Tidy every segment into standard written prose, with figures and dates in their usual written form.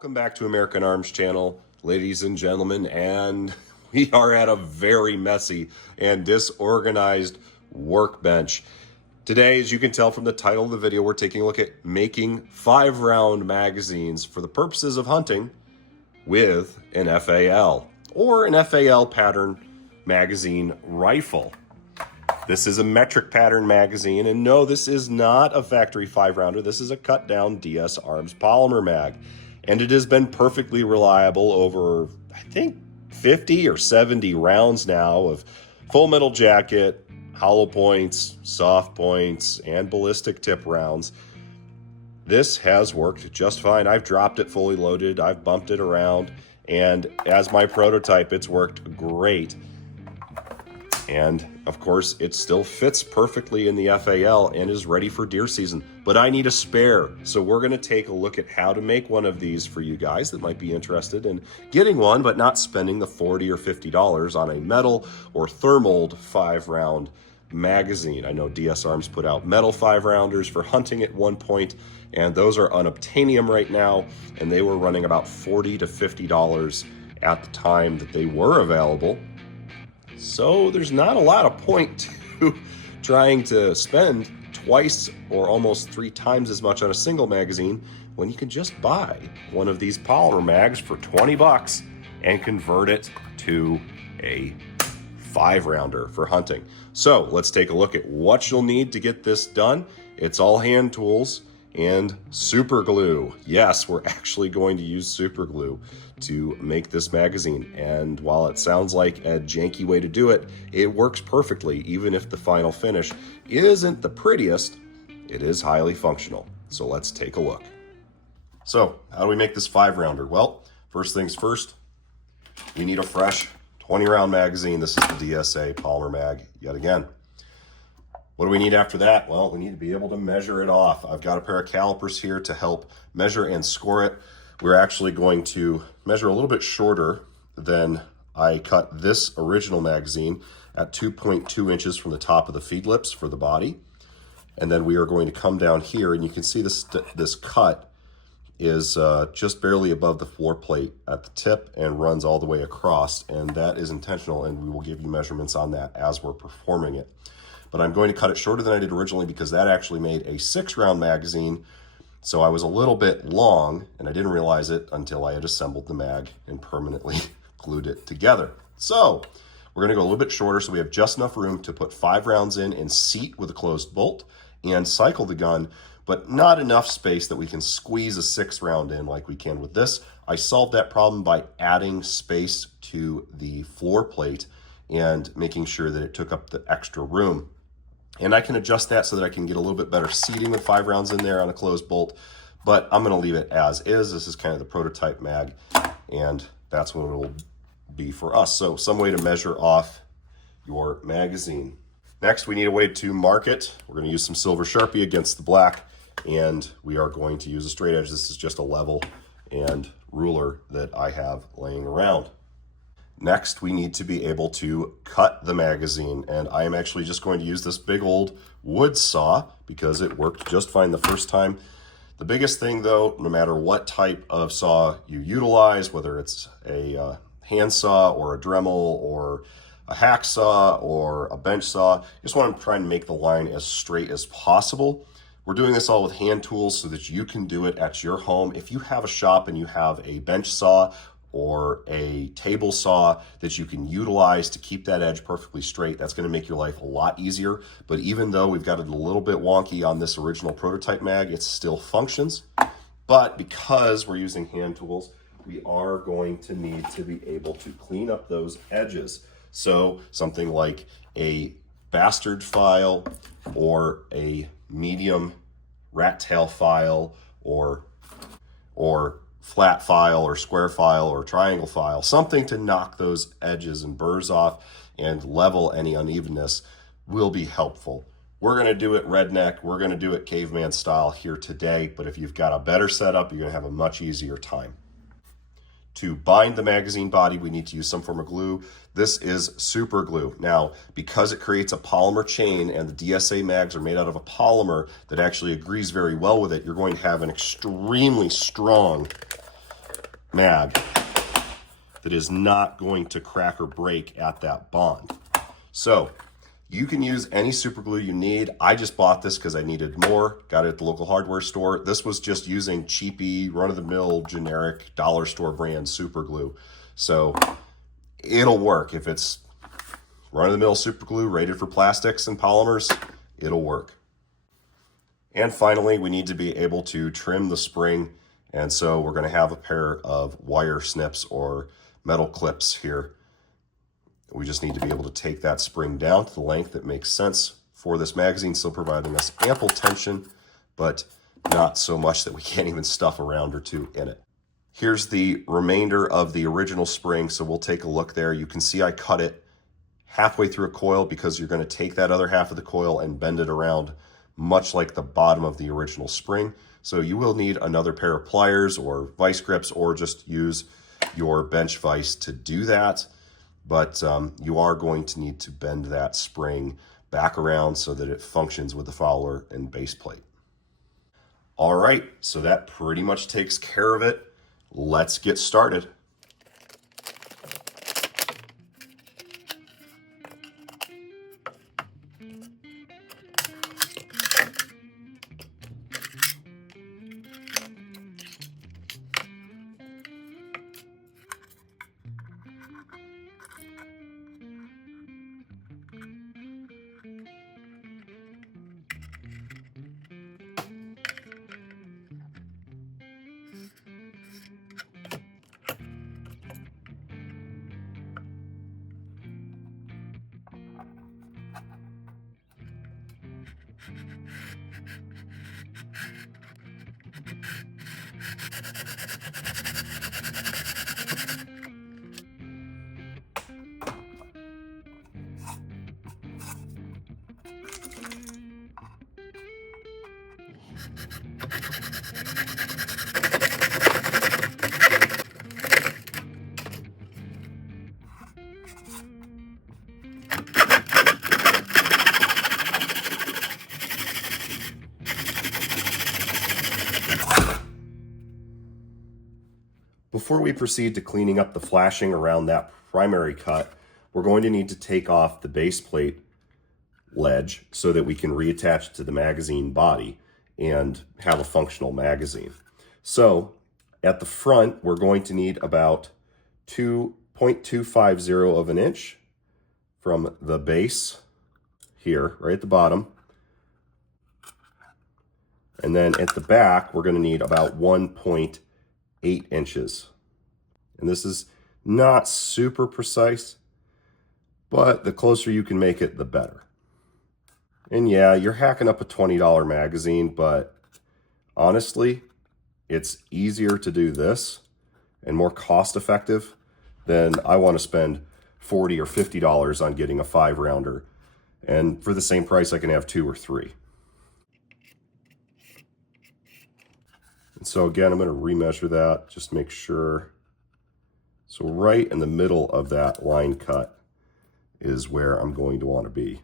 Welcome back to American Arms Channel, ladies and gentlemen, and we are at a very messy and disorganized workbench. Today, as you can tell from the title of the video, we're taking a look at making 5-round magazines for the purposes of hunting with an FAL or an FAL pattern magazine rifle. This is a metric pattern magazine, and no, this is not a factory 5-rounder. This is a cut down DS Arms polymer mag. And it has been perfectly reliable over, I think, 50 or 70 rounds now of full metal jacket, hollow points, soft points, and ballistic tip rounds. This has worked just fine. I've dropped it fully loaded. I've bumped it around. And as my prototype, it's worked great. And of course, it still fits perfectly in the FAL and is ready for deer season. But I need a spare. So we're going to take a look at how to make one of these for you guys that might be interested in getting one, but not spending the $40 or $50 on a metal or thermaled 5-round magazine. I know DS Arms put out metal 5-rounders for hunting at one point, and those are unobtainium right now. And they were running about $40 to $50 at the time that they were available. So there's not a lot of point to trying to spend twice or almost 3 times as much on a single magazine when you can just buy one of these polymer mags for 20 bucks and convert it to a 5-rounder for hunting. So let's take a look at what you'll need to get this done. It's all hand tools and super glue. Yes, we're actually going to use super glue to make this magazine. And while it sounds like a janky way to do it, it works perfectly. Even if the final finish isn't the prettiest, it is highly functional. So let's take a look. So how do we make this 5-rounder? Well, first things first, we need a fresh 20-round magazine. This is the DSA Polymer Mag yet again. What do we need after that? Well, we need to be able to measure it off. I've got a pair of calipers here to help measure and score it. We're actually going to measure a little bit shorter than I cut this original magazine at 2.2 inches from the top of the feed lips for the body. And then we are going to come down here, and you can see this cut is just barely above the floor plate at the tip and runs all the way across, and that is intentional, and we will give you measurements on that as we're performing it. But I'm going to cut it shorter than I did originally because that actually made a 6-round magazine. So I was a little bit long, and I didn't realize it until I had assembled the mag and permanently glued it together. So we're gonna go a little bit shorter so we have just enough room to put 5 rounds in and seat with a closed bolt and cycle the gun, but not enough space that we can squeeze a 6-round in like we can with this. I solved that problem by adding space to the floor plate and making sure that it took up the extra room. And I can adjust that so that I can get a little bit better seating with 5 rounds in there on a closed bolt, but I'm gonna leave it as is. This is kind of the prototype mag, and that's what it will be for us. So some way to measure off your magazine. Next, we need a way to mark it. We're gonna use some silver Sharpie against the black, and we are going to use a straight edge. This is just a level and ruler that I have laying around. Next, we need to be able to cut the magazine, and I am actually just going to use this big old wood saw because it worked just fine the first time. The biggest thing though, no matter what type of saw you utilize, whether it's a hand saw or a Dremel or a hacksaw or a bench saw, you just want to try and make the line as straight as possible. We're doing this all with hand tools so that you can do it at your home. If you have a shop and you have a bench saw or a table saw that you can utilize to keep that edge perfectly straight, that's going to make your life a lot easier. But even though we've got it a little bit wonky on this original prototype mag, it still functions. But because we're using hand tools, we are going to need to be able to clean up those edges. So something like a bastard file or a medium rat tail file or flat file or square file or triangle file, something to knock those edges and burrs off and level any unevenness will be helpful. We're gonna do it redneck, we're gonna do it caveman style here today, but if you've got a better setup, you're gonna have a much easier time. To bind the magazine body, we need to use some form of glue. This is super glue. Now, because it creates a polymer chain and the DSA mags are made out of a polymer that actually agrees very well with it, you're going to have an extremely strong mag that is not going to crack or break at that bond. So you can use any super glue you need. I just bought this because I needed more. Got it at the local hardware store. This was just using cheapy, run-of-the-mill, generic dollar store brand super glue. So it'll work. If it's run-of-the-mill super glue rated for plastics and polymers, it'll work. And finally, we need to be able to trim the spring. And so we're going to have a pair of wire snips or metal clips here. We just need to be able to take that spring down to the length that makes sense for this magazine, still providing us ample tension, but not so much that we can't even stuff a round or two in it. Here's the remainder of the original spring, so we'll take a look there. You can see I cut it halfway through a coil because you're going to take that other half of the coil and bend it around much like the bottom of the original spring. So you will need another pair of pliers or vice grips, or just use your bench vise to do that. But you are going to need to bend that spring back around so that it functions with the follower and base plate. All right, so that pretty much takes care of it. Let's get started. Before we proceed to cleaning up the flashing around that primary cut, we're going to need to take off the base plate ledge so that we can reattach to the magazine body and have a functional magazine. So at the front, we're going to need about 2.250 of an inch from the base here, right at the bottom. And then at the back, we're going to need about 1.8 inches. And this is not super precise, but the closer you can make it, the better. And yeah, you're hacking up a $20 magazine, but honestly, it's easier to do this and more cost effective than I want to spend $40 or $50 on getting a 5-rounder. And for the same price, I can have 2 or 3. And so again, I'm going to remeasure that, just make sure. So right in the middle of that line cut is where I'm going to want to be.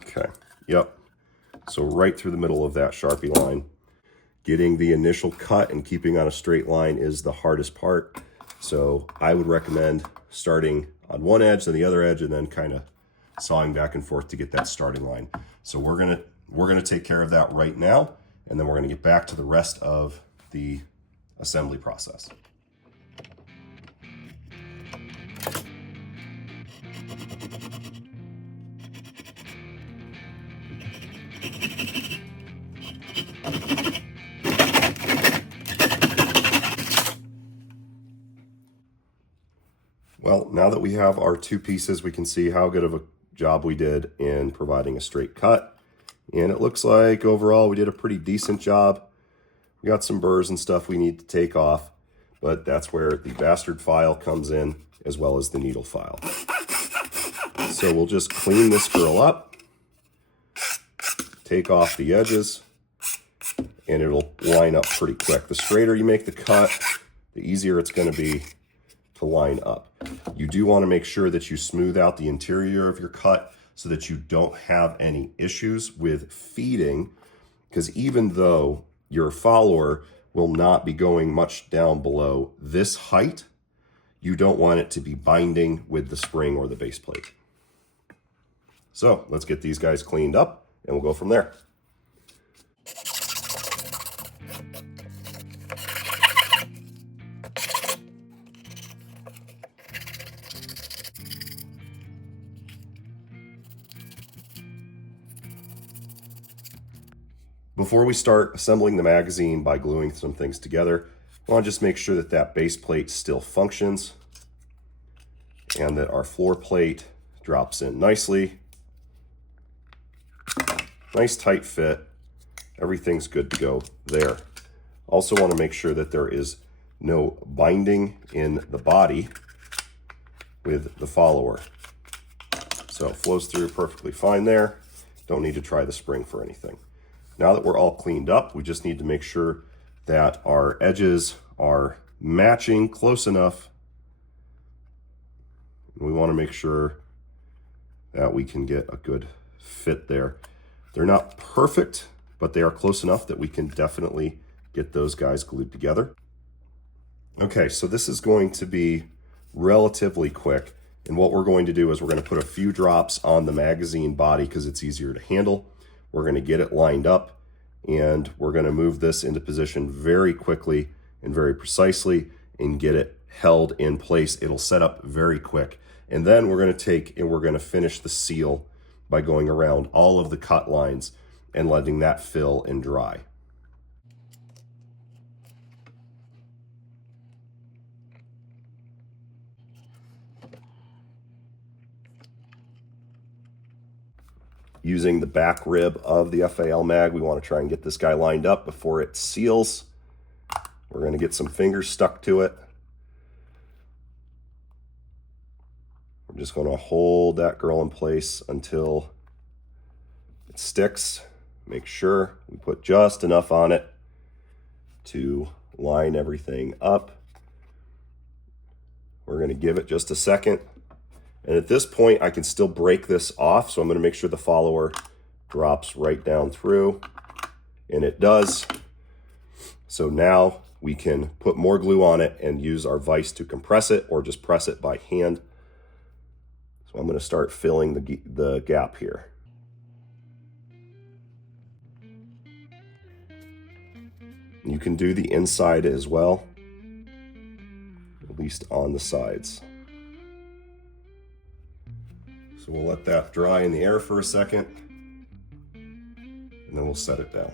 Okay, yep. So right through the middle of that Sharpie line. Getting the initial cut and keeping on a straight line is the hardest part. So I would recommend starting on one edge, then the other edge, and then kind of sawing back and forth to get that starting line. So we're gonna take care of that right now, and then we're gonna get back to the rest of the assembly process. Well, now that we have our 2 pieces, we can see how good of a job we did in providing a straight cut. And it looks like overall we did a pretty decent job. We got some burrs and stuff we need to take off, but that's where the bastard file comes in, as well as the needle file. So we'll just clean this girl up, take off the edges, and it'll line up pretty quick. The straighter you make the cut, the easier it's going to be to line up. You do want to make sure that you smooth out the interior of your cut so that you don't have any issues with feeding, because even though your follower will not be going much down below this height. You don't want it to be binding with the spring or the base plate. So let's get these guys cleaned up and we'll go from there. Before we start assembling the magazine by gluing some things together, I want to just make sure that that base plate still functions and that our floor plate drops in nicely. Nice tight fit. Everything's good to go there. Also want to make sure that there is no binding in the body with the follower. So it flows through perfectly fine there. Don't need to try the spring for anything. Now that we're all cleaned up, we just need to make sure that our edges are matching close enough. We want to make sure that we can get a good fit there. They're not perfect, but they are close enough that we can definitely get those guys glued together. Okay, so this is going to be relatively quick. And what we're going to do is we're going to put a few drops on the magazine body because it's easier to handle. We're going to get it lined up and we're going to move this into position very quickly and very precisely and get it held in place. It'll set up very quick. And then we're going to take and we're going to finish the seal by going around all of the cut lines and letting that fill and dry. Using the back rib of the FAL mag, we want to try and get this guy lined up before it seals. We're going to get some fingers stuck to it. We're just going to hold that girl in place until it sticks. Make sure we put just enough on it to line everything up. We're going to give it just a second. And at this point, I can still break this off. So I'm going to make sure the follower drops right down through. And it does. So now we can put more glue on it and use our vise to compress it or just press it by hand. So I'm going to start filling the gap here. You can do the inside as well, at least on the sides. So we'll let that dry in the air for a second, and then we'll set it down.